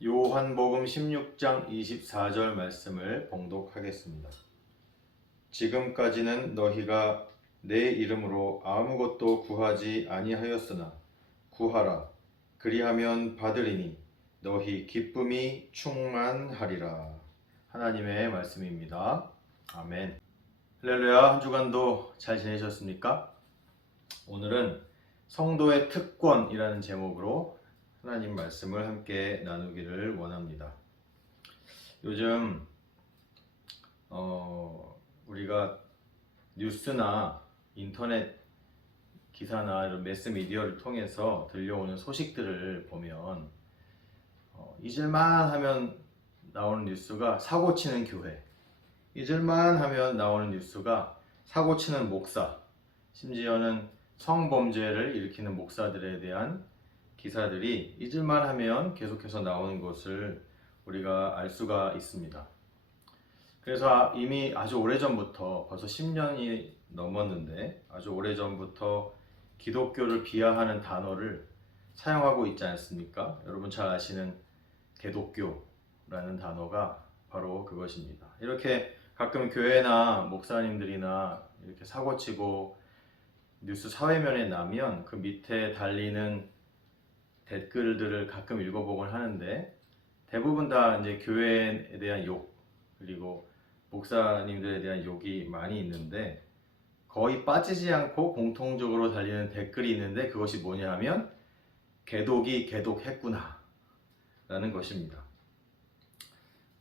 요한복음 16장 24절 말씀을 봉독하겠습니다. 지금까지는 너희가 내 이름으로 아무것도 구하지 아니하였으나 구하라. 그리하면 받으리니 너희 기쁨이 충만하리라. 하나님의 말씀입니다. 아멘. 할렐루야. 한 주간도 잘 지내셨습니까? 오늘은 성도의 특권이라는 제목으로 하나님 말씀을 함께 나누기를 원합니다. 요즘 우리가 뉴스나 인터넷 기사나 이런 매스미디어를 통해서 들려오는 소식들을 보면 잊을만 하면 나오는 뉴스가 사고치는 교회, 잊을만 하면 나오는 뉴스가 사고치는 목사, 심지어는 성범죄를 일으키는 목사들에 대한 기사들이 잊을만 하면 계속해서 나오는 것을 우리가 알 수가 있습니다. 그래서 이미 아주 오래전부터, 벌써 10년이 넘었는데 아주 오래전부터 기독교를 비하하는 단어를 사용하고 있지 않습니까? 여러분 잘 아시는 개독교라는 단어가 바로 그것입니다. 이렇게 가끔 교회나 목사님들이나 이렇게 사고치고 뉴스 사회면에 나면 그 밑에 달리는 댓글들을 가끔 읽어보곤 하는데 대부분 다 이제 교회에 대한 욕 그리고 목사님들에 대한 욕이 많이 있는데 거의 빠지지 않고 공통적으로 달리는 댓글이 있는데 그것이 뭐냐 하면 개독이 개독했구나 라는 것입니다.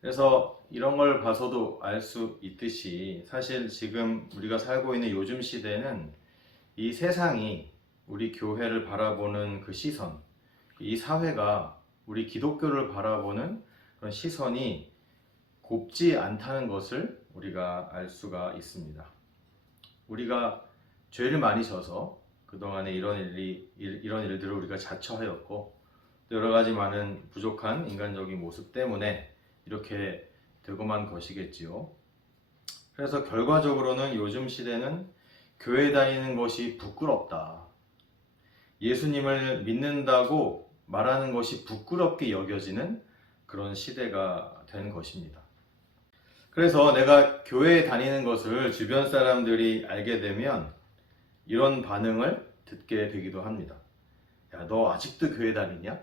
그래서 이런 걸 봐서도 알 수 있듯이 사실 지금 우리가 살고 있는 요즘 시대는 이 세상이 우리 교회를 바라보는 그 시선, 이 사회가 우리 기독교를 바라보는 그런 시선이 곱지 않다는 것을 우리가 알 수가 있습니다. 우리가 죄를 많이 져서 그동안에 이런 일들을 우리가 자처하였고 여러 가지 많은 부족한 인간적인 모습 때문에 이렇게 되고만 것이겠지요. 그래서 결과적으로는 요즘 시대는 교회 다니는 것이 부끄럽다. 예수님을 믿는다고 말하는 것이 부끄럽게 여겨지는 그런 시대가 된 것입니다. 그래서 내가 교회에 다니는 것을 주변 사람들이 알게 되면 이런 반응을 듣게 되기도 합니다. 야, 너 아직도 교회 다니냐?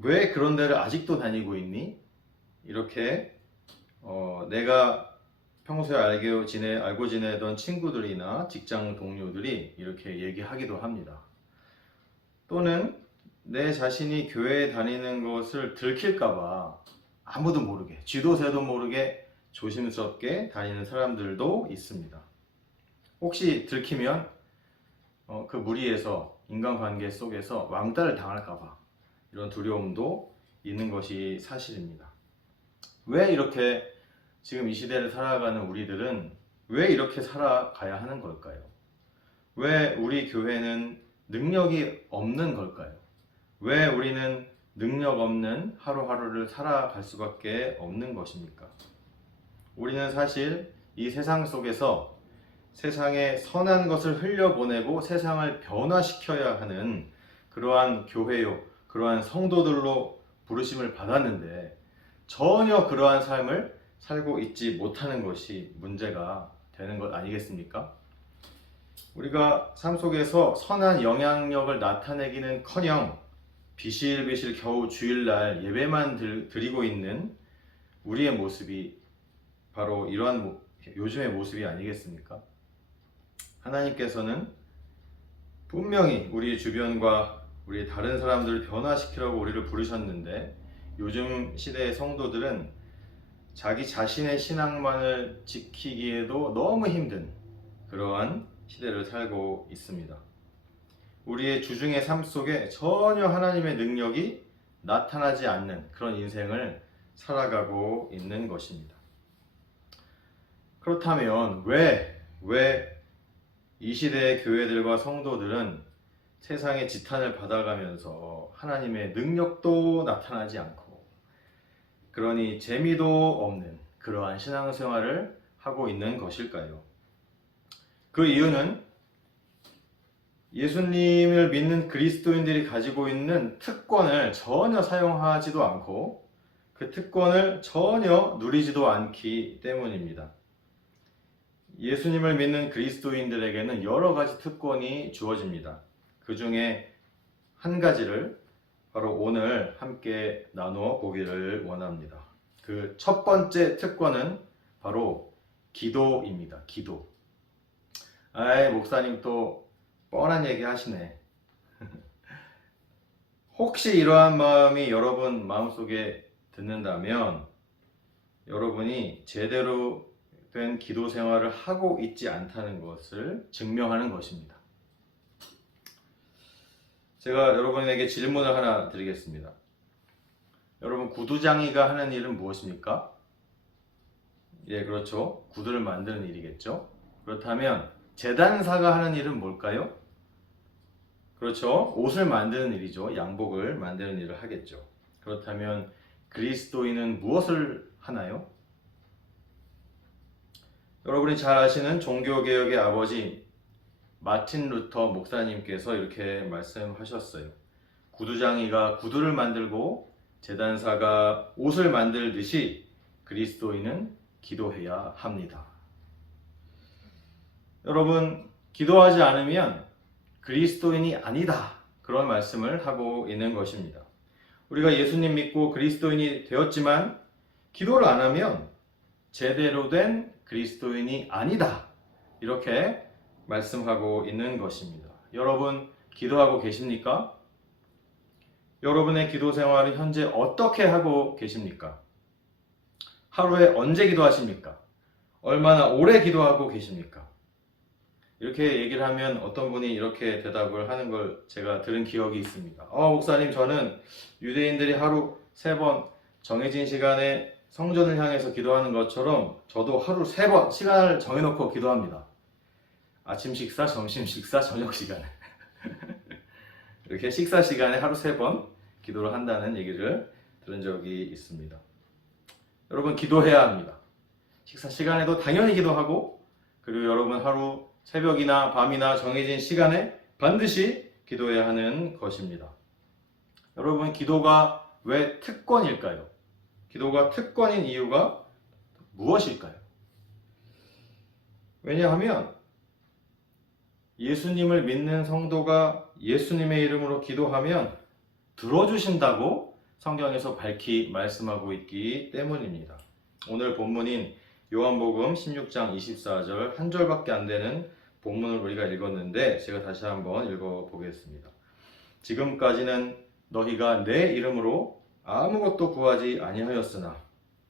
왜 그런 데를 아직도 다니고 있니? 이렇게 내가 평소에 알고 지내던 친구들이나 직장 동료들이 이렇게 얘기하기도 합니다. 또는 내 자신이 교회에 다니는 것을 들킬까봐 아무도 모르게, 쥐도새도 모르게 조심스럽게 다니는 사람들도 있습니다. 혹시 들키면 그 무리에서 인간관계 속에서 왕따를 당할까봐 이런 두려움도 있는 것이 사실입니다. 왜 이렇게 지금 이 시대를 살아가는 우리들은 왜 이렇게 살아가야 하는 걸까요? 왜 우리 교회는 능력이 없는 걸까요? 왜 우리는 능력 없는 하루하루를 살아갈 수밖에 없는 것입니까? 우리는 사실 이 세상 속에서 세상에 선한 것을 흘려보내고 세상을 변화시켜야 하는 그러한 교회요, 그러한 성도들로 부르심을 받았는데 전혀 그러한 삶을 살고 있지 못하는 것이 문제가 되는 것 아니겠습니까? 우리가 삶 속에서 선한 영향력을 나타내기는커녕 비실비실 겨우 주일날 예배만 드리고 있는 우리의 모습이 바로 이러한 요즘의 모습이 아니겠습니까? 하나님께서는 분명히 우리 주변과 우리 다른 사람들을 변화시키려고 우리를 부르셨는데 요즘 시대의 성도들은 자기 자신의 신앙만을 지키기에도 너무 힘든 그러한 시대를 살고 있습니다. 우리의 주중의 삶 속에 전혀 하나님의 능력이 나타나지 않는 그런 인생을 살아가고 있는 것입니다. 그렇다면 왜 이 시대의 교회들과 성도들은 세상의 지탄을 받아가면서 하나님의 능력도 나타나지 않고 그러니 재미도 없는 그러한 신앙생활을 하고 있는 것일까요? 그 이유는 예수님을 믿는 그리스도인들이 가지고 있는 특권을 전혀 사용하지도 않고 그 특권을 전혀 누리지도 않기 때문입니다. 예수님을 믿는 그리스도인들에게는 여러 가지 특권이 주어집니다. 그 중에 한 가지를 바로 오늘 함께 나누어 보기를 원합니다. 그 첫 번째 특권은 바로 기도입니다. 기도. 아이, 목사님 또 뻔한 얘기 하시네. 혹시 이러한 마음이 여러분 마음속에 듣는다면 여러분이 제대로 된 기도 생활을 하고 있지 않다는 것을 증명하는 것입니다. 제가 여러분에게 질문을 하나 드리겠습니다. 여러분, 구두장이가 하는 일은 무엇입니까? 예, 그렇죠. 구두를 만드는 일이겠죠. 그렇다면 제단사가 하는 일은 뭘까요? 그렇죠. 옷을 만드는 일이죠. 양복을 만드는 일을 하겠죠. 그렇다면 그리스도인은 무엇을 하나요? 여러분이 잘 아시는 종교개혁의 아버지 마틴 루터 목사님께서 이렇게 말씀하셨어요. 구두장이가 구두를 만들고 제단사가 옷을 만들듯이 그리스도인은 기도해야 합니다. 여러분, 기도하지 않으면 그리스도인이 아니다, 그런 말씀을 하고 있는 것입니다. 우리가 예수님 믿고 그리스도인이 되었지만 기도를 안 하면 제대로 된 그리스도인이 아니다, 이렇게 말씀하고 있는 것입니다. 여러분, 기도하고 계십니까? 여러분의 기도 생활은 현재 어떻게 하고 계십니까? 하루에 언제 기도하십니까? 얼마나 오래 기도하고 계십니까? 이렇게 얘기를 하면 어떤 분이 이렇게 대답을 하는 걸 제가 들은 기억이 있습니다. 목사님, 저는 유대인들이 하루 3번 정해진 시간에 성전을 향해서 기도하는 것처럼 저도 하루 3번 시간을 정해놓고 기도합니다. 아침 식사, 점심 식사, 저녁 시간에 이렇게 식사 시간에 하루 3번 기도를 한다는 얘기를 들은 적이 있습니다. 여러분, 기도해야 합니다. 식사 시간에도 당연히 기도하고, 그리고 여러분 하루 새벽이나 밤이나 정해진 시간에 반드시 기도해야 하는 것입니다. 여러분, 기도가 왜 특권일까요? 기도가 특권인 이유가 무엇일까요? 왜냐하면 예수님을 믿는 성도가 예수님의 이름으로 기도하면 들어주신다고 성경에서 밝히 말씀하고 있기 때문입니다. 오늘 본문인 요한복음 16장 24절 한 절밖에 안 되는 본문을 우리가 읽었는데 제가 다시 한번 읽어보겠습니다. 지금까지는 너희가 내 이름으로 아무것도 구하지 아니하였으나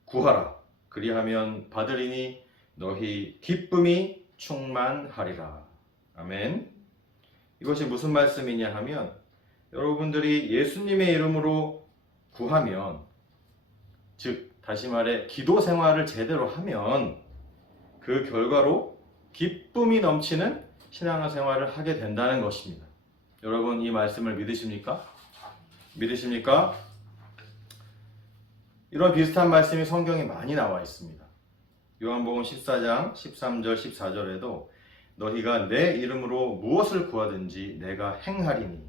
구하라, 그리하면 받으리니 너희 기쁨이 충만하리라. 아멘. 이것이 무슨 말씀이냐 하면, 여러분들이 예수님의 이름으로 구하면, 즉 다시 말해 기도 생활을 제대로 하면 그 결과로 기쁨이 넘치는 신앙생활을 하게 된다는 것입니다. 여러분, 이 말씀을 믿으십니까? 믿으십니까? 이런 비슷한 말씀이 성경에 많이 나와 있습니다. 요한복음 14장 13절 14절에도 너희가 내 이름으로 무엇을 구하든지 내가 행하리니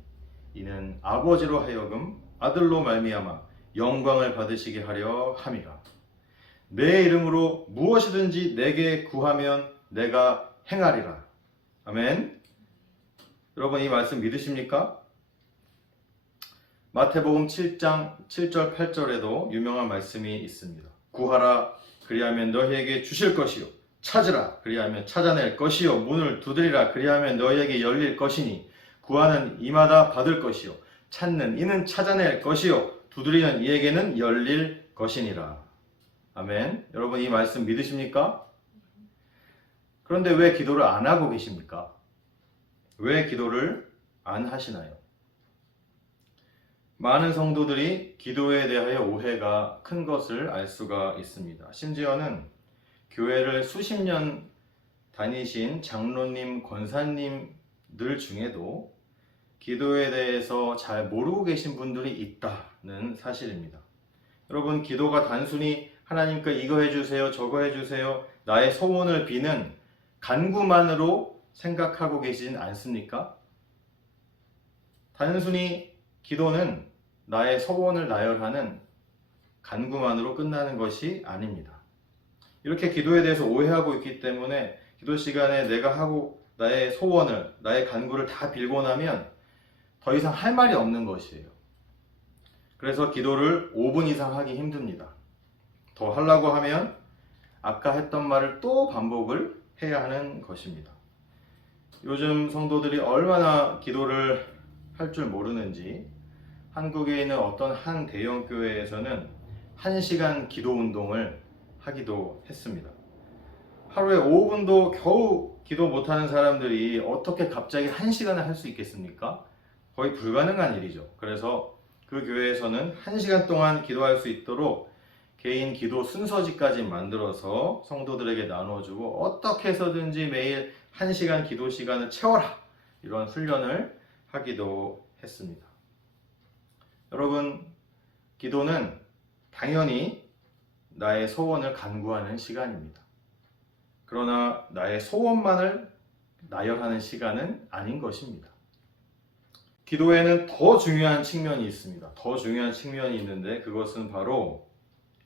이는 아버지로 하여금 아들로 말미암아 영광을 받으시게 하려 함이라. 내 이름으로 무엇이든지 내게 구하면 내가 행하리라. 아멘. 여러분, 이 말씀 믿으십니까? 마태복음 7장 7절 8절에도 유명한 말씀이 있습니다. 구하라, 그리하면 너희에게 주실 것이요, 찾으라, 그리하면 찾아낼 것이요, 문을 두드리라, 그리하면 너희에게 열릴 것이니 구하는 이마다 받을 것이요, 찾는 이는 찾아낼 것이요, 두드리는 이에게는 열릴 것이니라. 아멘. 여러분, 이 말씀 믿으십니까? 그런데 왜 기도를 안 하고 계십니까? 왜 기도를 안 하시나요? 많은 성도들이 기도에 대하여 오해가 큰 것을 알 수가 있습니다. 심지어는 교회를 수십 년 다니신 장로님, 권사님들 중에도 기도에 대해서 잘 모르고 계신 분들이 있다는 사실입니다. 여러분, 기도가 단순히 하나님께 이거 해주세요, 저거 해주세요, 나의 소원을 비는 간구만으로 생각하고 계시진 않습니까? 단순히 기도는 나의 소원을 나열하는 간구만으로 끝나는 것이 아닙니다. 이렇게 기도에 대해서 오해하고 있기 때문에 기도 시간에 내가 하고 나의 소원을, 나의 간구를 다 빌고 나면 더 이상 할 말이 없는 것이에요. 그래서 기도를 5분 이상 하기 힘듭니다. 더 하려고 하면 아까 했던 말을 또 반복을 해야 하는 것입니다. 요즘 성도들이 얼마나 기도를 할 줄 모르는지 한국에 있는 어떤 한 대형 교회에서는 1시간 기도 운동을 하기도 했습니다. 하루에 5분도 겨우 기도 못하는 사람들이 어떻게 갑자기 1시간을 할 수 있겠습니까? 거의 불가능한 일이죠. 그래서 그 교회에서는 1시간 동안 기도할 수 있도록 개인 기도 순서지까지 만들어서 성도들에게 나눠주고 어떻게 해서든지 매일 1시간 기도 시간을 채워라! 이런 훈련을 하기도 했습니다. 여러분, 기도는 당연히 나의 소원을 간구하는 시간입니다. 그러나 나의 소원만을 나열하는 시간은 아닌 것입니다. 기도에는 더 중요한 측면이 있습니다. 더 중요한 측면이 있는데 그것은 바로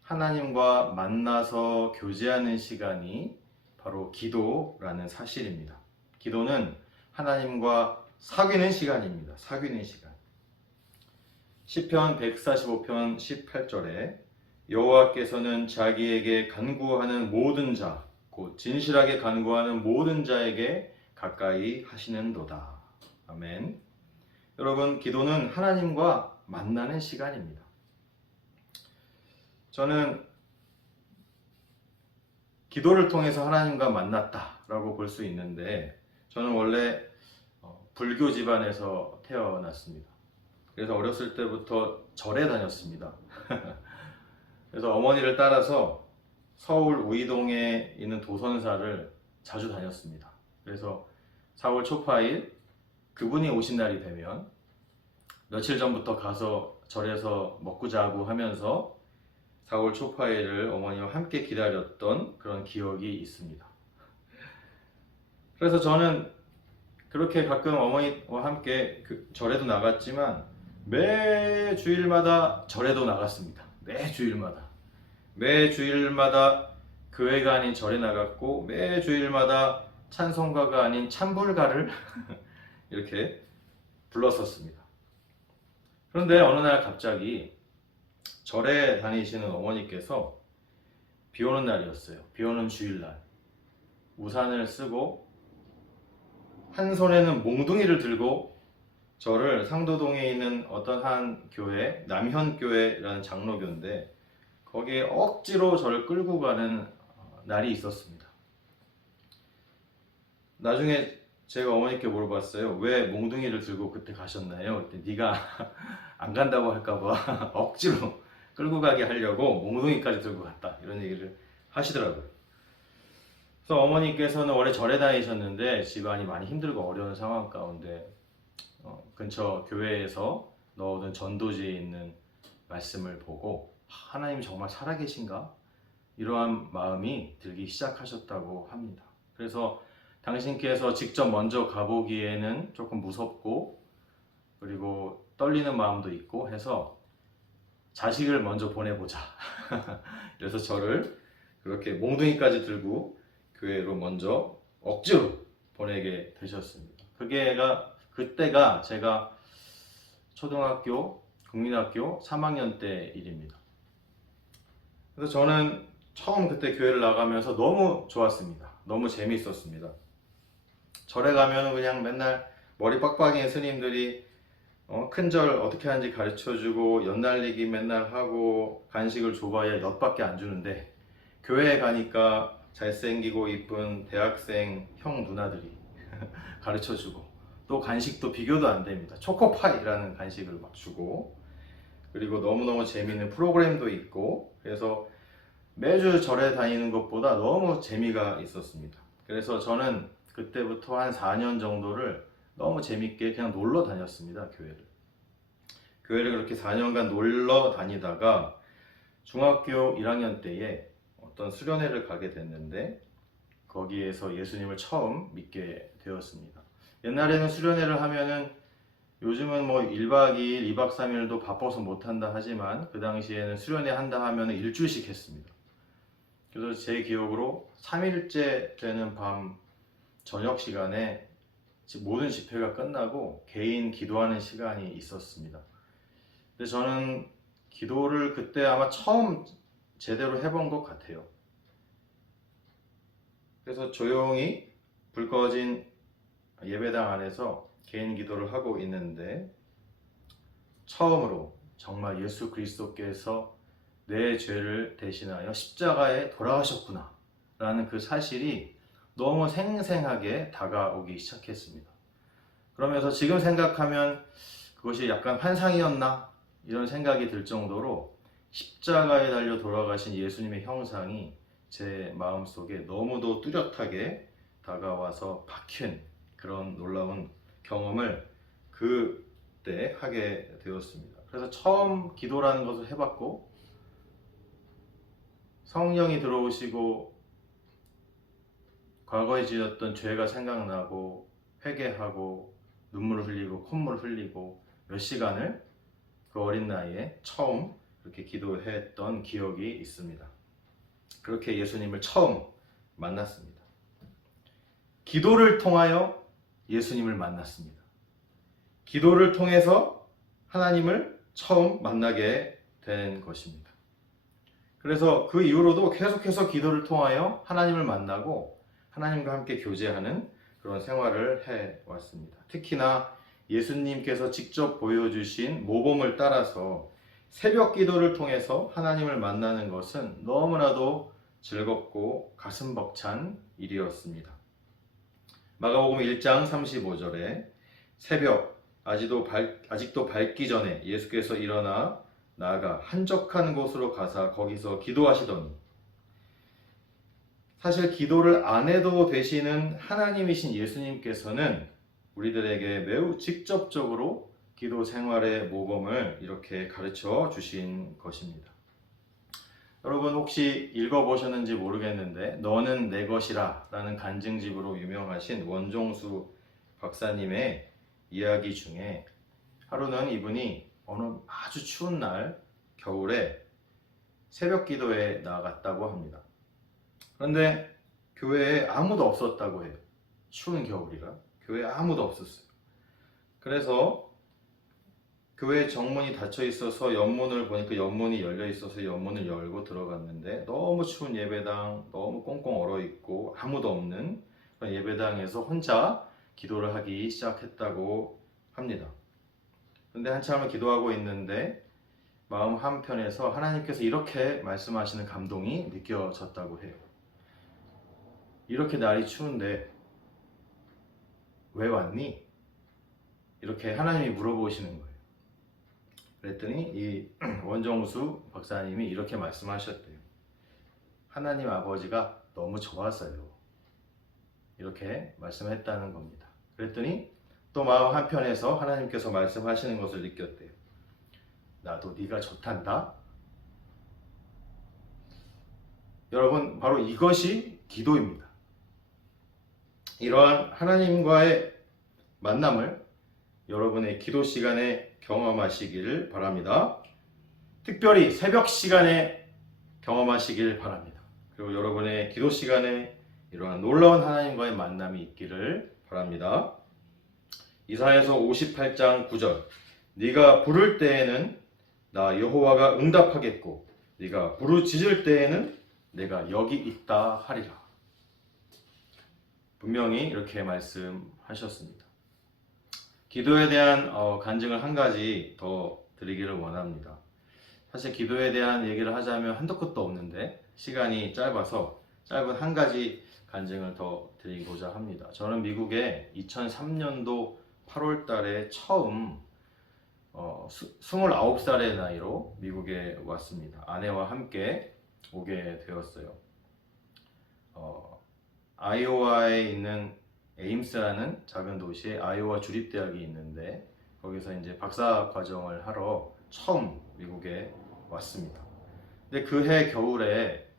하나님과 만나서 교제하는 시간이 바로 기도라는 사실입니다. 기도는 하나님과 사귀는 시간입니다. 사귀는 시간. 시편 145편 18절에 여호와께서는 자기에게 간구하는 모든 자, 곧 진실하게 간구하는 모든 자에게 가까이 하시는도다. 아멘. 여러분, 기도는 하나님과 만나는 시간입니다. 저는 기도를 통해서 하나님과 만났다라고 볼 수 있는데, 저는 원래 불교 집안에서 태어났습니다. 그래서 어렸을 때부터 절에 다녔습니다. 그래서 어머니를 따라서 서울 우이동에 있는 도선사를 자주 다녔습니다. 그래서 4월 초파일 그분이 오신 날이 되면 며칠 전부터 가서 절에서 먹고 자고 하면서 4월 초파일을 어머니와 함께 기다렸던 그런 기억이 있습니다. 그래서 저는 그렇게 가끔 어머니와 함께 절에도 나갔지만 매 주일마다 절에도 나갔습니다. 매 주일마다 교회가 아닌 절에 나갔고 매 주일마다 찬송가가 아닌 찬불가를 이렇게 불렀었습니다. 그런데 어느 날 갑자기 절에 다니시는 어머니께서 비 오는 날이었어요. 비 오는 주일날 우산을 쓰고 한 손에는 몽둥이를 들고 저를 상도동에 있는 어떤 한 교회, 남현교회라는 장로교인데 거기에 억지로 저를 끌고 가는 날이 있었습니다. 나중에 제가 어머니께 물어봤어요. 왜 몽둥이를 들고 그때 가셨나요? 그때 네가 안 간다고 할까봐 억지로 끌고 가게 하려고 몽둥이까지 들고 갔다. 이런 얘기를 하시더라고요. 그래서 어머니께서는 원래 절에 다니셨는데 집안이 많이 힘들고 어려운 상황 가운데 근처 교회에서 넣어둔 전도지에 있는 말씀을 보고 하나님이 정말 살아계신가? 이러한 마음이 들기 시작하셨다고 합니다. 그래서 당신께서 직접 먼저 가보기에는 조금 무섭고 그리고 떨리는 마음도 있고 해서 자식을 먼저 보내보자. 그래서 저를 그렇게 몽둥이까지 들고 교회로 먼저 억지로 보내게 되셨습니다. 그때가 제가 초등학교, 국민학교 3학년 때 일입니다. 그래서 저는 처음 그때 교회를 나가면서 너무 좋았습니다. 너무 재밌었습니다. 절에 가면 그냥 맨날 머리 빡빡이인 스님들이 큰 절 어떻게 하는지 가르쳐주고 연날리기 맨날 하고 간식을 줘봐야 엿밖에 안 주는데 교회에 가니까 잘생기고 이쁜 대학생 형 누나들이 가르쳐주고 또 간식도 비교도 안 됩니다. 초코파이라는 간식을 막 주고 그리고 너무너무 재밌는 프로그램도 있고 그래서 매주 절에 다니는 것보다 너무 재미가 있었습니다. 그래서 저는 그때부터 한 4년 정도를 너무 재밌게 그냥 놀러 다녔습니다. 교회를 그렇게 4년간 놀러 다니다가 중학교 1학년 때에 어떤 수련회를 가게 됐는데 거기에서 예수님을 처음 믿게 되었습니다. 옛날에는 수련회를 하면은 요즘은 뭐 1박 2일, 2박 3일도 바빠서 못한다 하지만 그 당시에는 수련회 한다 하면 일주일씩 했습니다. 그래서 제 기억으로 3일째 되는 밤 저녁 시간에 모든 집회가 끝나고 개인 기도하는 시간이 있었습니다. 근데 저는 기도를 그때 아마 처음 제대로 해본 것 같아요. 그래서 조용히 불 꺼진 예배당 안에서 개인 기도를 하고 있는데 처음으로 정말 예수 그리스도께서 내 죄를 대신하여 십자가에 돌아가셨구나 라는 그 사실이 너무 생생하게 다가오기 시작했습니다. 그러면서 지금 생각하면 그것이 약간 환상이었나 이런 생각이 들 정도로 십자가에 달려 돌아가신 예수님의 형상이 제 마음속에 너무도 뚜렷하게 다가와서 박힌 그런 놀라운 경험을 그때 하게 되었습니다. 그래서 처음 기도라는 것을 해봤고 성령이 들어오시고 과거에 지었던 죄가 생각나고 회개하고 눈물을 흘리고 콧물을 흘리고 몇 시간을 그 어린 나이에 처음 그렇게 기도했던 기억이 있습니다. 그렇게 예수님을 처음 만났습니다. 기도를 통하여 예수님을 만났습니다. 기도를 통해서 하나님을 처음 만나게 된 것입니다. 그래서 그 이후로도 계속해서 기도를 통하여 하나님을 만나고 하나님과 함께 교제하는 그런 생활을 해왔습니다. 특히나 예수님께서 직접 보여주신 모범을 따라서 새벽 기도를 통해서 하나님을 만나는 것은 너무나도 즐겁고 가슴 벅찬 일이었습니다. 마가복음 1장 35절에 새벽 아직도 밝기 전에 예수께서 일어나 나아가 한적한 곳으로 가사 거기서 기도하시더니 사실 기도를 안 해도 되시는 하나님이신 예수님께서는 우리들에게 매우 직접적으로 기도 생활의 모범을 이렇게 가르쳐 주신 것입니다. 여러분 혹시 읽어보셨는지 모르겠는데 너는 내 것이라 라는 간증집으로 유명하신 원종수 박사님의 이야기 중에 하루는 이분이 어느 아주 추운 날 겨울에 새벽 기도에 나갔다고 합니다. 그런데 교회에 아무도 없었다고 해요. 추운 겨울이라 교회에 아무도 없었어요. 그래서 교회 정문이 닫혀 있어서 연문을 보니까 연문이 열려 있어서 연문을 열고 들어갔는데 너무 추운 예배당, 너무 꽁꽁 얼어 있고 아무도 없는 그런 예배당에서 혼자 기도를 하기 시작했다고 합니다. 그런데 한참을 기도하고 있는데 마음 한편에서 하나님께서 이렇게 말씀하시는 감동이 느껴졌다고 해요. 이렇게 날이 추운데 왜 왔니? 이렇게 하나님이 물어보시는 거예요. 그랬더니 이 원정수 박사님이 이렇게 말씀하셨대요. 하나님 아버지가 너무 좋았어요. 이렇게 말씀했다는 겁니다. 그랬더니 또 마음 한편에서 하나님께서 말씀하시는 것을 느꼈대요. 나도 네가 좋단다. 여러분 바로 이것이 기도입니다. 이러한 하나님과의 만남을 여러분의 기도 시간에 경험하시기를 바랍니다. 특별히 새벽 시간에 경험하시길 바랍니다. 그리고 여러분의 기도 시간에 이러한 놀라운 하나님과의 만남이 있기를 바랍니다. 이사야서 58장 9절 네가 부를 때에는 나 여호와가 응답하겠고 네가 부르짖을 때에는 내가 여기 있다 하리라. 분명히 이렇게 말씀하셨습니다. 기도에 대한 간증을 한 가지 더 드리기를 원합니다. 사실 기도에 대한 얘기를 하자면 한도 끝도 없는데 시간이 짧아서 짧은 한 가지 간증을 더 드리고자 합니다. 저는 미국에 2003년도 8월 달에 처음 29살의 나이로 미국에 왔습니다. 아내와 함께 오게 되었어요. 아이오와에 있는 에임스라는 작은 도시에 아이오와 주립대학이 있는데 거기서 이제 박사 과정을 하러 처음 미국에 왔습니다. 근데 그 해 겨울에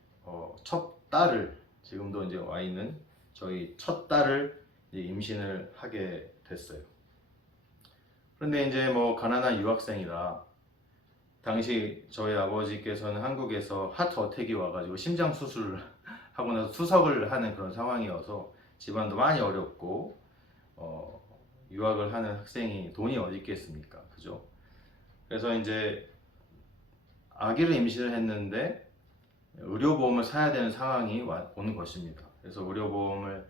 첫 딸을 지금도 이제 와 있는 저희 첫 딸을 임신을 하게 됐어요. 그런데 이제 뭐 가난한 유학생이라 당시 저희 아버지께서는 한국에서 하트 어택이 와가지고 심장 수술을 하고 나서 투석을 하는 그런 상황이어서 집안도 많이 어렵고 유학을 하는 학생이 돈이 어디 있겠습니까? 그죠? 그래서 이제 아기를 임신을 했는데 의료보험을 사야 되는 상황이 오는 것입니다. 그래서 의료보험을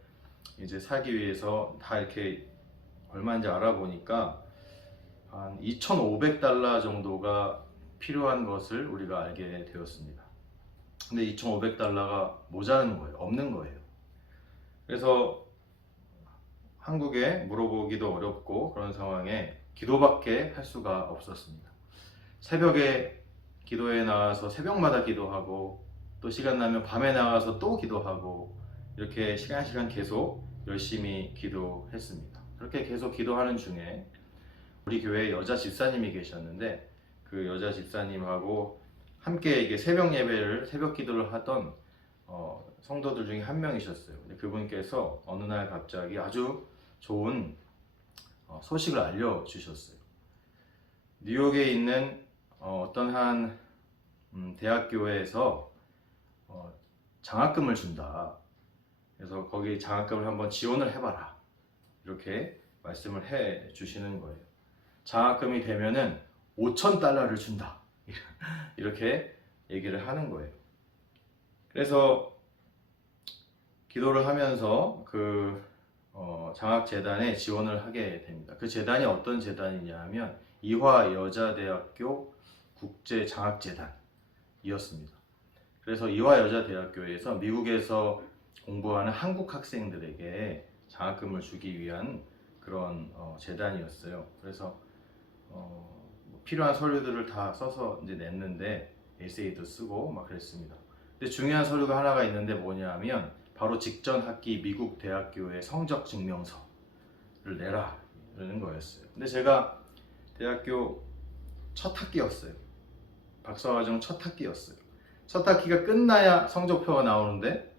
이제 사기 위해서 다 이렇게 얼마인지 알아보니까 한 2,500달러 정도가 필요한 것을 우리가 알게 되었습니다. 근데 2,500달러가 모자라는 거예요. 없는 거예요. 그래서 한국에 물어보기도 어렵고 그런 상황에 기도밖에 할 수가 없었습니다. 새벽에 기도에 나와서 새벽마다 기도하고 또 시간 나면 밤에 나가서 또 기도하고 이렇게 시간 계속 열심히 기도했습니다. 그렇게 계속 기도하는 중에 우리 교회에 여자 집사님이 계셨는데 그 여자 집사님하고 함께 이게 새벽 예배를 새벽 기도를 하던 성도들 중에 한 명이셨어요. 근데 그분께서 어느 날 갑자기 아주 좋은 소식을 알려주셨어요. 뉴욕에 있는 어떤 한 대학교에서 장학금을 준다. 그래서 거기 장학금을 한번 지원을 해봐라. 이렇게 말씀을 해 주시는 거예요. 장학금이 되면은 5,000달러를 준다. 이렇게 얘기를 하는 거예요. 그래서 기도를 하면서 그 장학재단에 지원을 하게 됩니다. 그 재단이 어떤 재단이냐 하면 이화여자대학교 국제장학재단이었습니다. 그래서 이화여자대학교에서 미국에서 공부하는 한국 학생들에게 장학금을 주기 위한 그런 재단이었어요. 그래서 필요한 서류들을 다 써서 이제 냈는데 에세이도 쓰고 막 그랬습니다. 근데 중요한 서류가 하나가 있는데 뭐냐면 바로 직전 학기 미국 대학교의 성적 증명서를 내라 이러는 거였어요. 근데 제가 대학교 첫 학기였어요. 박사과정 첫 학기였어요. 첫 학기가 끝나야 성적표가 나오는데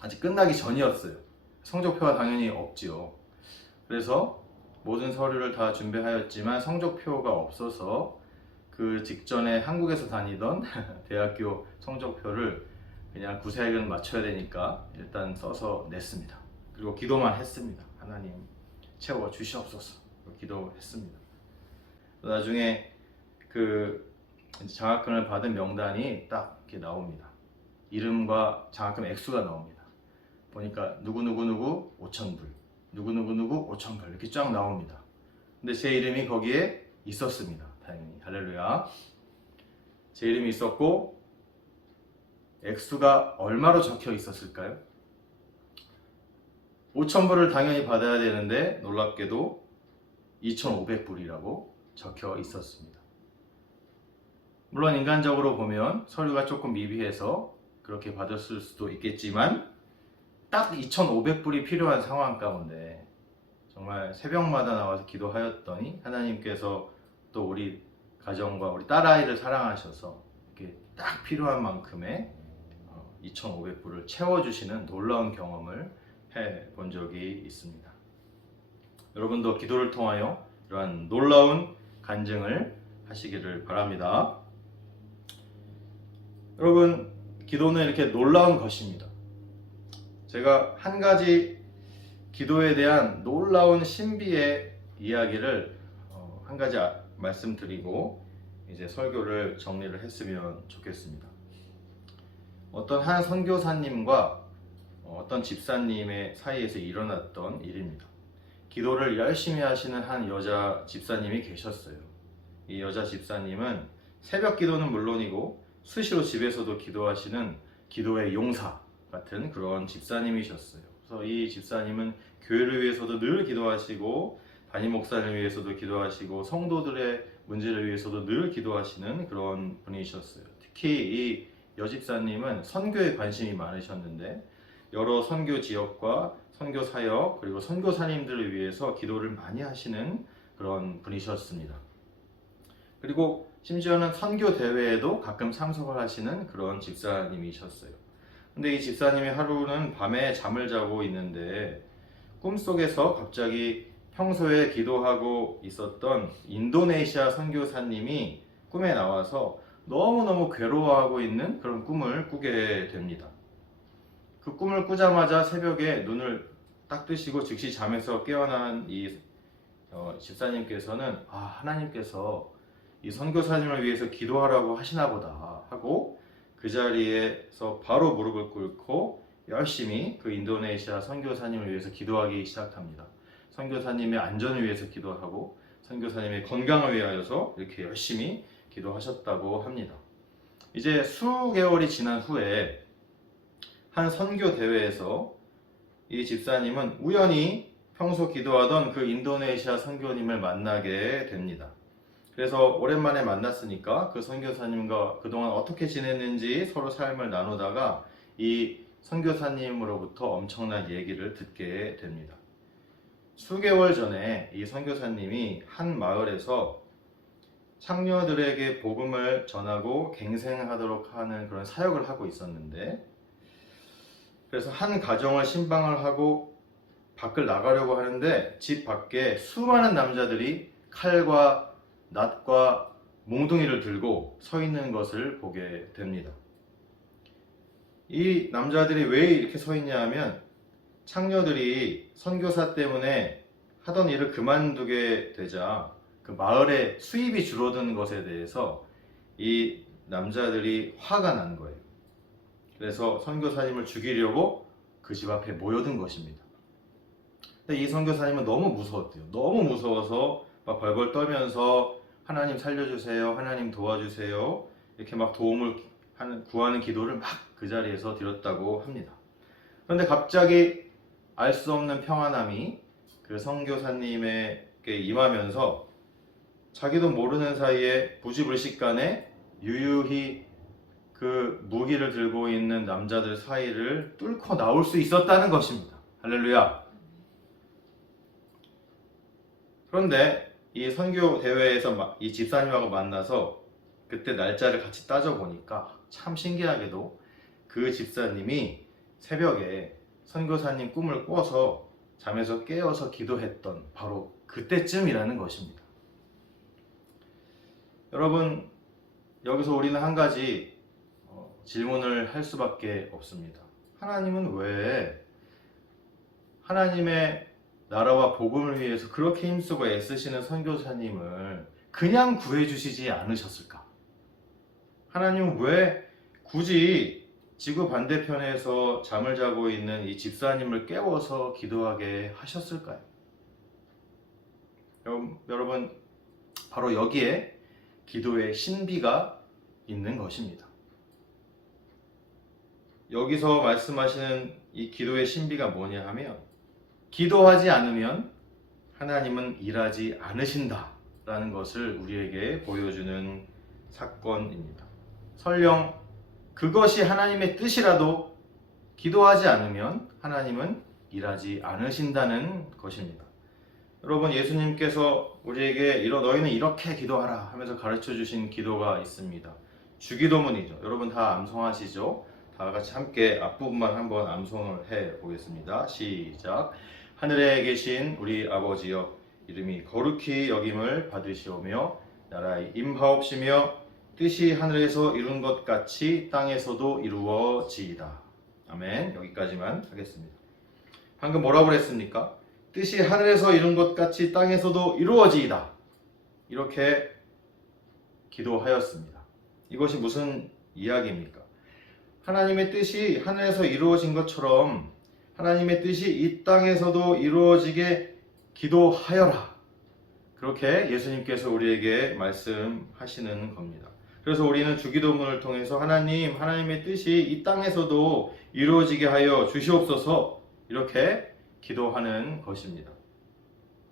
아직 끝나기 전이었어요. 성적표가 당연히 없지요. 그래서 모든 서류를 다 준비하였지만 성적표가 없어서 그 직전에 한국에서 다니던 대학교 성적표를 그냥 구색은 맞춰야 되니까 일단 써서 냈습니다. 그리고 기도만 했습니다. 하나님 채워 주시옵소서. 기도했습니다. 나중에 그 장학금을 받은 명단이 딱 이렇게 나옵니다. 이름과 장학금 액수가 나옵니다. 보니까 누구누구누구 5,000불, 누구누구누구 5,000불 이렇게 쫙 나옵니다. 근데 제 이름이 거기에 있었습니다. 다행히 할렐루야. 제 이름이 있었고 액수가 얼마로 적혀 있었을까요? 5,000불을 당연히 받아야 되는데 놀랍게도 2,500불이라고 적혀 있었습니다. 물론 인간적으로 보면 서류가 조금 미비해서 그렇게 받았을 수도 있겠지만 딱 2,500불이 필요한 상황 가운데 정말 새벽마다 나와서 기도하였더니 하나님께서 또 우리 가정과 우리 딸아이를 사랑하셔서 이렇게 딱 필요한 만큼의 2,500불을 채워주시는 놀라운 경험을 해본 적이 있습니다. 여러분도 기도를 통하여 이러한 놀라운 간증을 하시기를 바랍니다. 여러분, 기도는 이렇게 놀라운 것입니다. 제가 한 가지 기도에 대한 놀라운 신비의 이야기를 한 가지 말씀드리고 이제 설교를 정리를 했으면 좋겠습니다. 어떤 한 선교사님과 어떤 집사님의 사이에서 일어났던 일입니다. 기도를 열심히 하시는 한 여자 집사님이 계셨어요. 이 여자 집사님은 새벽 기도는 물론이고 수시로 집에서도 기도하시는 기도의 용사 같은 그런 집사님이셨어요. 그래서 이 집사님은 교회를 위해서도 늘 기도하시고 담임 목사를 위해서도 기도하시고 성도들의 문제를 위해서도 늘 기도하시는 그런 분이셨어요. 특히 이 여집사님은 선교에 관심이 많으셨는데 여러 선교 지역과 선교 사역 그리고 선교사님들을 위해서 기도를 많이 하시는 그런 분이셨습니다. 그리고 심지어는 선교 대회에도 가끔 참석을 하시는 그런 집사님이셨어요. 근데 이 집사님이 하루는 밤에 잠을 자고 있는데 꿈속에서 갑자기 평소에 기도하고 있었던 인도네시아 선교사님이 꿈에 나와서 너무너무 괴로워하고 있는 그런 꿈을 꾸게 됩니다. 그 꿈을 꾸자마자 새벽에 눈을 딱 뜨시고 즉시 잠에서 깨어난 이 집사님께서는 하나님께서 이 선교사님을 위해서 기도하라고 하시나 보다 하고 그 자리에서 바로 무릎을 꿇고 열심히 그 인도네시아 선교사님을 위해서 기도하기 시작합니다. 선교사님의 안전을 위해서 기도하고 선교사님의 건강을 위하여서 이렇게 열심히 기도하셨다고 합니다. 이제 수개월이 지난 후에 한 선교 대회에서 이 집사님은 우연히 평소 기도하던 그 인도네시아 선교님을 만나게 됩니다. 그래서 오랜만에 만났으니까 그 선교사님과 그동안 어떻게 지냈는지 서로 삶을 나누다가 이 선교사님으로부터 엄청난 얘기를 듣게 됩니다. 수개월 전에 이 선교사님이 한 마을에서 창녀들에게 복음을 전하고 갱생하도록 하는 그런 사역을 하고 있었는데, 그래서 한 가정을 신방을 하고 밖을 나가려고 하는데 집 밖에 수많은 남자들이 칼과 낫과 몽둥이를 들고 서 있는 것을 보게 됩니다. 이 남자들이 왜 이렇게 서 있냐 하면 창녀들이 선교사 때문에 하던 일을 그만두게 되자 그 마을의 수입이 줄어든 것에 대해서 이 남자들이 화가 난 거예요. 그래서 선교사님을 죽이려고 그 집 앞에 모여든 것입니다. 근데 이 선교사님은 너무 무서웠대요. 너무 무서워서 막 벌벌 떨면서 하나님 살려주세요, 하나님 도와주세요, 이렇게 막 도움을 구하는 기도를 막 그 자리에서 드렸다고 합니다. 그런데 갑자기 알 수 없는 평안함이 그 선교사님에게 임하면서 자기도 모르는 사이에 부지불식간에 유유히 그 무기를 들고 있는 남자들 사이를 뚫고 나올 수 있었다는 것입니다. 할렐루야. 그런데 이 선교 대회에서 이 집사님하고 만나서 그때 날짜를 같이 따져보니까 참 신기하게도 그 집사님이 새벽에 선교사님 꿈을 꿔서 잠에서 깨어서 기도했던 바로 그때쯤이라는 것입니다. 여러분, 여기서 우리는 한 가지 질문을 할 수밖에 없습니다. 하나님은 왜 하나님의 나라와 복음을 위해서 그렇게 힘쓰고 애쓰시는 선교사님을 그냥 구해주시지 않으셨을까? 하나님은 왜 굳이 지구 반대편에서 잠을 자고 있는 이 집사님을 깨워서 기도하게 하셨을까요? 여러분, 바로 여기에 기도의 신비가 있는 것입니다. 여기서 말씀하시는 이 기도의 신비가 뭐냐 하면, 기도하지 않으면 하나님은 일하지 않으신다 라는 것을 우리에게 보여주는 사건입니다. 설령 그것이 하나님의 뜻이라도 기도하지 않으면 하나님은 일하지 않으신다는 것입니다. 여러분, 예수님께서 우리에게 너희는 이렇게 기도하라 하면서 가르쳐 주신 기도가 있습니다. 주기도문이죠. 여러분 다 암송하시죠? 다 같이 함께 앞부분만 한번 암송을 해 보겠습니다. 시작. 하늘에 계신 우리 아버지여, 이름이 거룩히 여김을 받으시오며 나라의 임하옵시며 뜻이 하늘에서 이룬 것 같이 땅에서도 이루어지이다. 아멘. 여기까지만 하겠습니다. 방금 뭐라고 그랬습니까? 뜻이 하늘에서 이룬 것 같이 땅에서도 이루어지이다. 이렇게 기도하였습니다. 이것이 무슨 이야기입니까? 하나님의 뜻이 하늘에서 이루어진 것처럼 하나님의 뜻이 이 땅에서도 이루어지게 기도하여라. 그렇게 예수님께서 우리에게 말씀하시는 겁니다. 그래서 우리는 주기도문을 통해서 하나님의 뜻이 이 땅에서도 이루어지게 하여 주시옵소서 이렇게 기도하는 것입니다.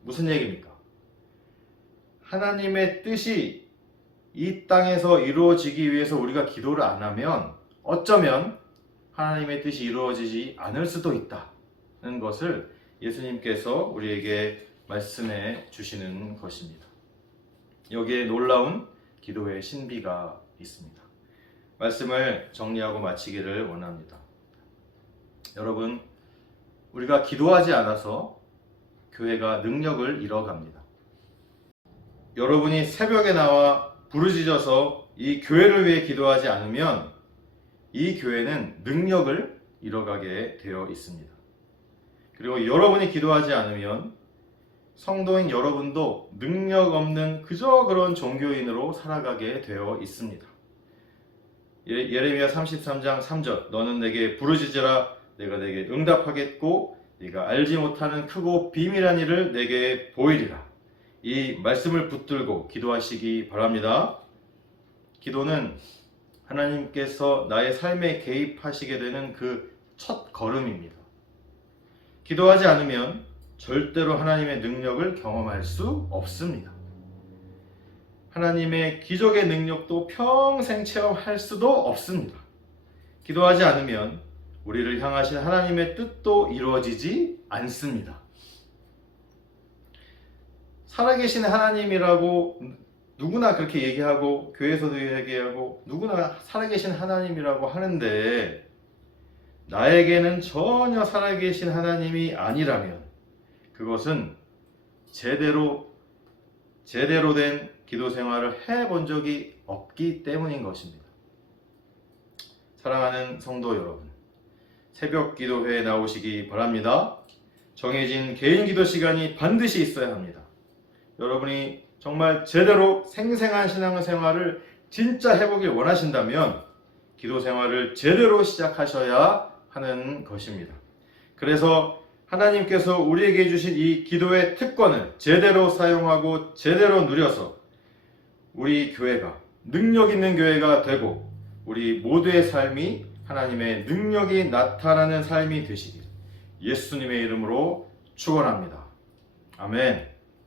무슨 얘기입니까? 하나님의 뜻이 이 땅에서 이루어지기 위해서 우리가 기도를 안 하면 어쩌면 하나님의 뜻이 이루어지지 않을 수도 있다는 것을 예수님께서 우리에게 말씀해 주시는 것입니다. 여기에 놀라운 기도의 신비가 있습니다. 말씀을 정리하고 마치기를 원합니다. 여러분, 우리가 기도하지 않아서 교회가 능력을 잃어갑니다. 여러분이 새벽에 나와 부르짖어서 이 교회를 위해 기도하지 않으면 이 교회는 능력을 잃어가게 되어 있습니다. 그리고 여러분이 기도하지 않으면 성도인 여러분도 능력 없는 그저 그런 종교인으로 살아가게 되어 있습니다. 예레미야 33장 3절 너는 내게 부르짖으라 내가 내게 응답하겠고 네가 알지 못하는 크고 비밀한 일을 내게 보이리라. 이 말씀을 붙들고 기도하시기 바랍니다. 기도는 하나님께서 나의 삶에 개입하시게 되는 그 첫 걸음입니다. 기도하지 않으면 절대로 하나님의 능력을 경험할 수 없습니다. 하나님의 기적의 능력도 평생 체험할 수도 없습니다. 기도하지 않으면 우리를 향하신 하나님의 뜻도 이루어지지 않습니다. 살아계신 하나님이라고 누구나 그렇게 얘기하고 교회에서도 얘기하고 누구나 살아계신 하나님이라고 하는데 나에게는 전혀 살아계신 하나님이 아니라면 그것은 제대로 된 기도 생활을 해본 적이 없기 때문인 것입니다. 사랑하는 성도 여러분, 새벽 기도회에 나오시기 바랍니다. 정해진 개인 기도 시간이 반드시 있어야 합니다. 여러분이 정말 제대로 생생한 신앙생활을 진짜 해보길 원하신다면 기도 생활을 제대로 시작하셔야 하는 것입니다. 그래서 하나님께서 우리에게 주신 이 기도의 특권을 제대로 사용하고 제대로 누려서 우리 교회가 능력 있는 교회가 되고 우리 모두의 삶이 하나님의 능력이 나타나는 삶이 되시길 예수님의 이름으로 축원합니다. 아멘.